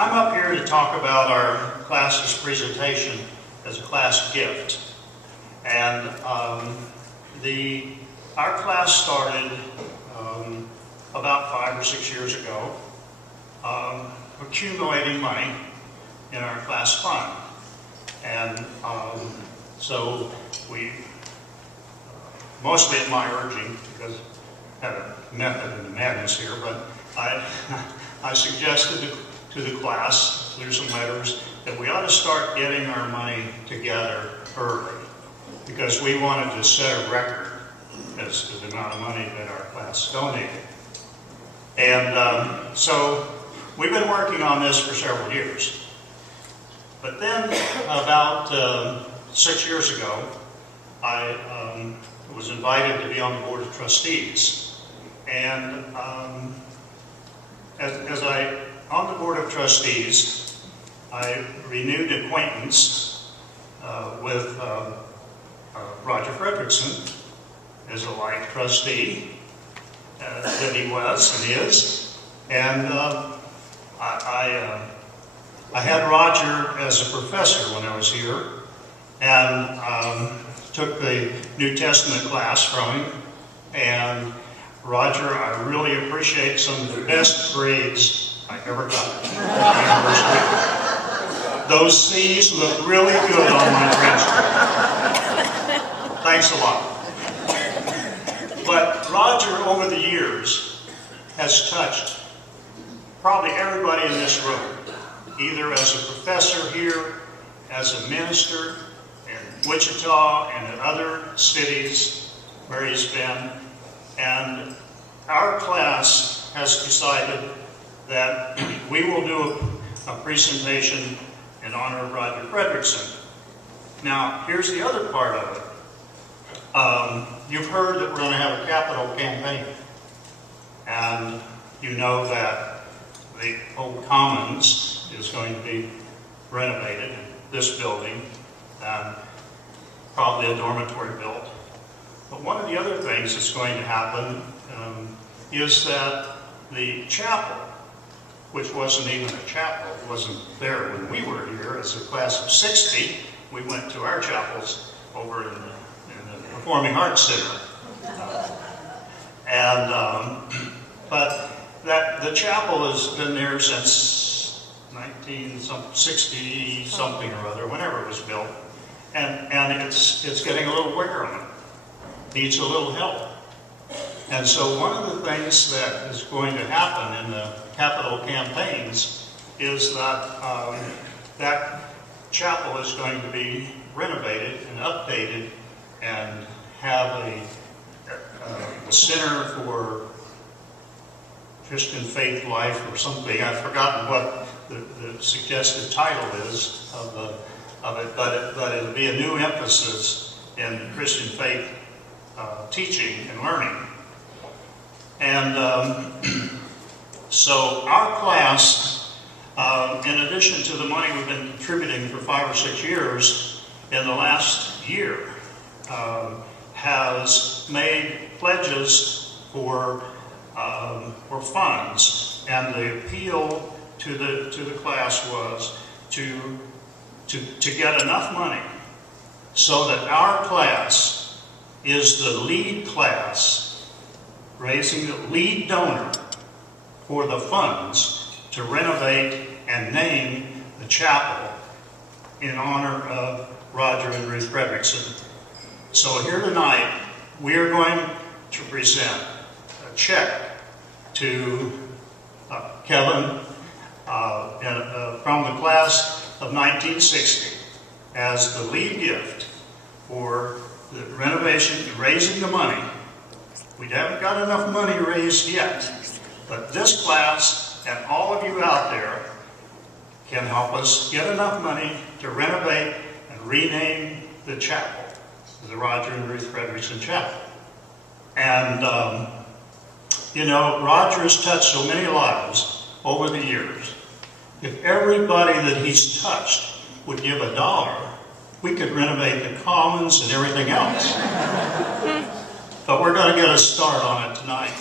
I'm up here to talk about our class's presentation as a class gift. And our class started about 5 or 6 years ago, accumulating money in our class fund. And so we, mostly at my urging, because I have a method in the madness here, but I suggested to the class through some letters that we ought to start getting our money together early, because we wanted to set a record as to the amount of money that our class donated. And so we've been working on this for several years. But then about 6 years ago, I was invited to be on the Board of Trustees. And on the Board of Trustees, I renewed acquaintance with Roger Fredrikson as a life trustee that he was and is. And I had Roger as a professor when I was here, and took the New Testament class from him. And Roger, I really appreciate some of the best grades I ever got at the university. Those C's look really good on my transcript. Thanks a lot. But Roger, over the years, has touched probably everybody in this room, either as a professor here, as a minister in Wichita and in other cities where he's been. And our class has decided that we will do a presentation in honor of Roger Fredrikson. Now, here's the other part of it. You've heard that we're going to have a capital campaign. And you know that the old Commons is going to be renovated, this building, and probably a dormitory built. But one of the other things that's going to happen is that the chapel, which wasn't even a chapel, wasn't there when we were here as a class of 60. We went to our chapels over in the Performing Arts Center. But the chapel has been there since 1960 something or other, whenever it was built. And it's getting a little wear on it. Needs a little help. And so one of the things that is going to happen in the capital campaigns is that that chapel is going to be renovated and updated and have a center for Christian faith life or something. I've forgotten what the suggested title is of it, but it'll be a new emphasis in Christian faith teaching and learning. And so our class, in addition to the money we've been contributing for 5 or 6 years, in the last year, has made pledges for funds, and the appeal to the class was to get enough money so that our class is the lead class, raising the lead donor for the funds to renovate and name the chapel in honor of Roger and Ruth Fredrikson. So here tonight, we are going to present a check to Kevin from the class of 1960 as the lead gift for the renovation, raising the money. We haven't got enough money raised yet, but this class and all of you out there can help us get enough money to renovate and rename the chapel, the Roger and Ruth Fredrikson Chapel. And, you know, Roger has touched so many lives over the years. If everybody that he's touched would give $1, we could renovate the Commons and everything else. But we're going to get a start on it tonight.